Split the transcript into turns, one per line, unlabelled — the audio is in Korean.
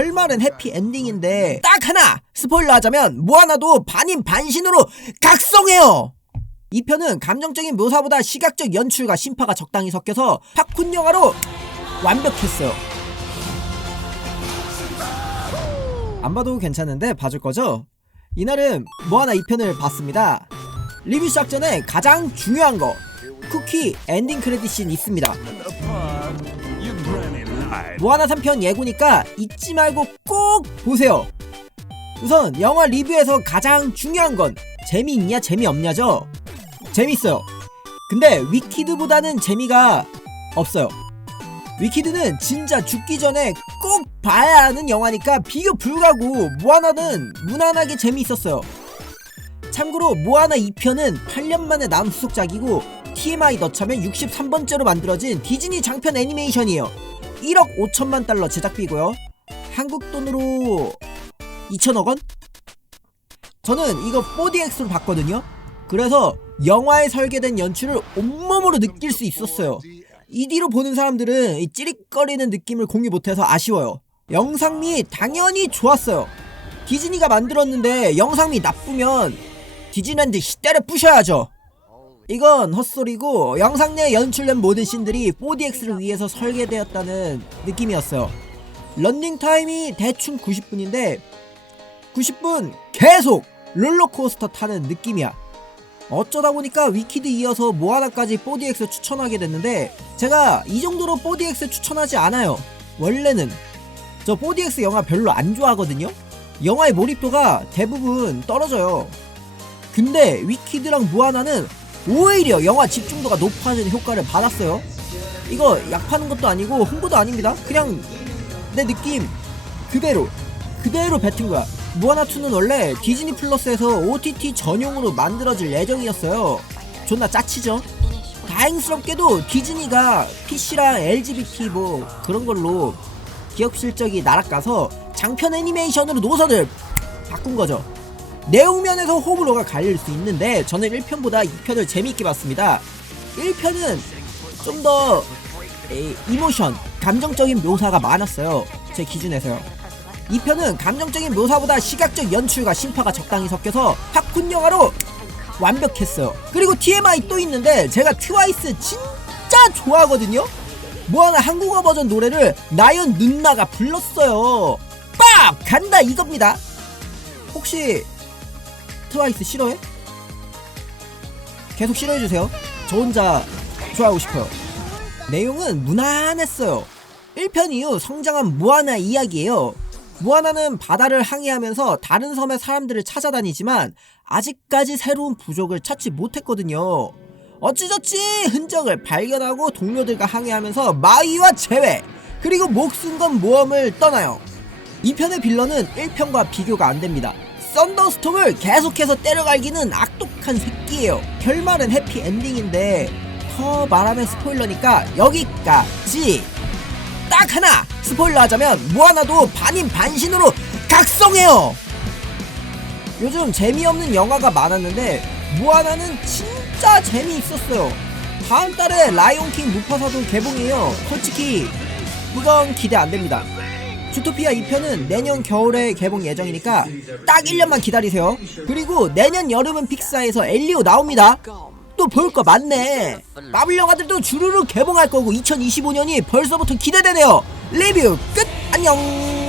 결말은 해피 엔딩인데 딱 하나 스포일러 하자면 모아나도 반인 반신으로 각성해요. 이 편은 감정적인 묘사보다 시각적 연출과 심파가 적당히 섞여서 팝콘 영화로 완벽했어요. 안 봐도 괜찮은데 봐줄 거죠? 이날은 모아나 2편을 봤습니다. 리뷰 시작 전에 가장 중요한 거 쿠키 엔딩 크레딧이 있습니다.
Lied.
모아나 3편 예고니까 잊지 말고 꼭 보세요. 우선 영화 리뷰에서 가장 중요한 건 재미있냐 재미없냐죠. 재밌어요. 근데 위키드보다는 재미가 없어요. 위키드는 진짜 죽기 전에 꼭 봐야 하는 영화니까 비교 불가고 모아나는 무난하게 재미있었어요. 참고로 모아나 2편은 8년 만에 나온 후속작이고 TMI 넣자면 63번째로 만들어진 디즈니 장편 애니메이션이에요. 1억 5천만 달러 제작비고요. 한국 돈으로 2천억 원? 저는 이거 4DX로 봤거든요. 그래서 영화에 설계된 연출을 온몸으로 느낄 수 있었어요. 2D로 보는 사람들은 이 찌릿거리는 느낌을 공유 못해서 아쉬워요. 영상미 당연히 좋았어요. 디즈니가 만들었는데 영상미 나쁘면 디즈니한테 때려 부셔야죠. 이건 헛소리고 영상 내에 연출된 모든 씬들이 4DX를 위해서 설계되었다는 느낌이었어요. 런닝 타임이 대충 90분인데 90분 계속 롤러코스터 타는 느낌이야. 어쩌다 보니까 위키드 이어서 모아나까지 4DX 추천하게 됐는데 제가 이 정도로 4DX 추천하지 않아요. 원래는 저 4DX 영화 별로 안 좋아하거든요. 영화의 몰입도가 대부분 떨어져요. 근데 위키드랑 모아나는 오히려 영화 집중도가 높아지는 효과를 받았어요. 이거 약 파는 것도 아니고 홍보도 아닙니다. 그냥 내 느낌 그대로 그대로 뱉은 거야. 모아나2는 원래 디즈니 플러스에서 OTT 전용으로 만들어질 예정이었어요. 존나 짜치죠? 다행스럽게도 디즈니가 PC랑 LGBT 뭐 그런 걸로 기업 실적이 날아가서 장편 애니메이션으로 노선을 바꾼 거죠. 내용면에서 호불호가 갈릴 수 있는데 저는 1편보다 2편을 재미있게 봤습니다. 1편은 좀 더 이모션, 감정적인 묘사가 많았어요. 제 기준에서요. 2편은 감정적인 묘사보다 시각적 연출과 심파가 적당히 섞여서 팝콘 영화로 완벽했어요. 그리고 TMI 또 있는데 제가 트와이스 진짜 좋아하거든요. 뭐 하나 한국어 버전 노래를 나연 눈나가 불렀어요. 빡 간다 이겁니다. 혹시 트와이스 싫어해? 계속 싫어해주세요. 저 혼자 좋아하고 싶어요. 내용은 무난했어요. 1편 이후 성장한 모아나 이야기예요. 모아나는 바다를 항해하면서 다른 섬의 사람들을 찾아다니지만 아직까지 새로운 부족을 찾지 못했거든요. 어찌저찌 흔적을 발견하고 동료들과 항해하면서 마위와 재회 그리고 목숨 건 모험을 떠나요. 2편의 빌런은 1편과 비교가 안 됩니다. 썬더스톰을 계속해서 때려갈기는 악독한 새끼예요. 결말은 해피 엔딩인데 더 말하면 스포일러니까 여기까지. 딱 하나 스포일러 하자면 모아나도 반인 반신으로 각성해요. 요즘 재미없는 영화가 많았는데 모아나는 진짜 재미있었어요. 다음 달에 라이온킹 무파사도 개봉해요. 솔직히 이건 기대 안 됩니다. 주토피아 2편은 내년 겨울에 개봉 예정이니까 딱 1년만 기다리세요. 그리고 내년 여름은 픽사에서 엘리오 나옵니다. 또 볼 거 많네. 마블 영화들도 주르륵 개봉할 거고 2025년이 벌써부터 기대되네요. 리뷰 끝. 안녕.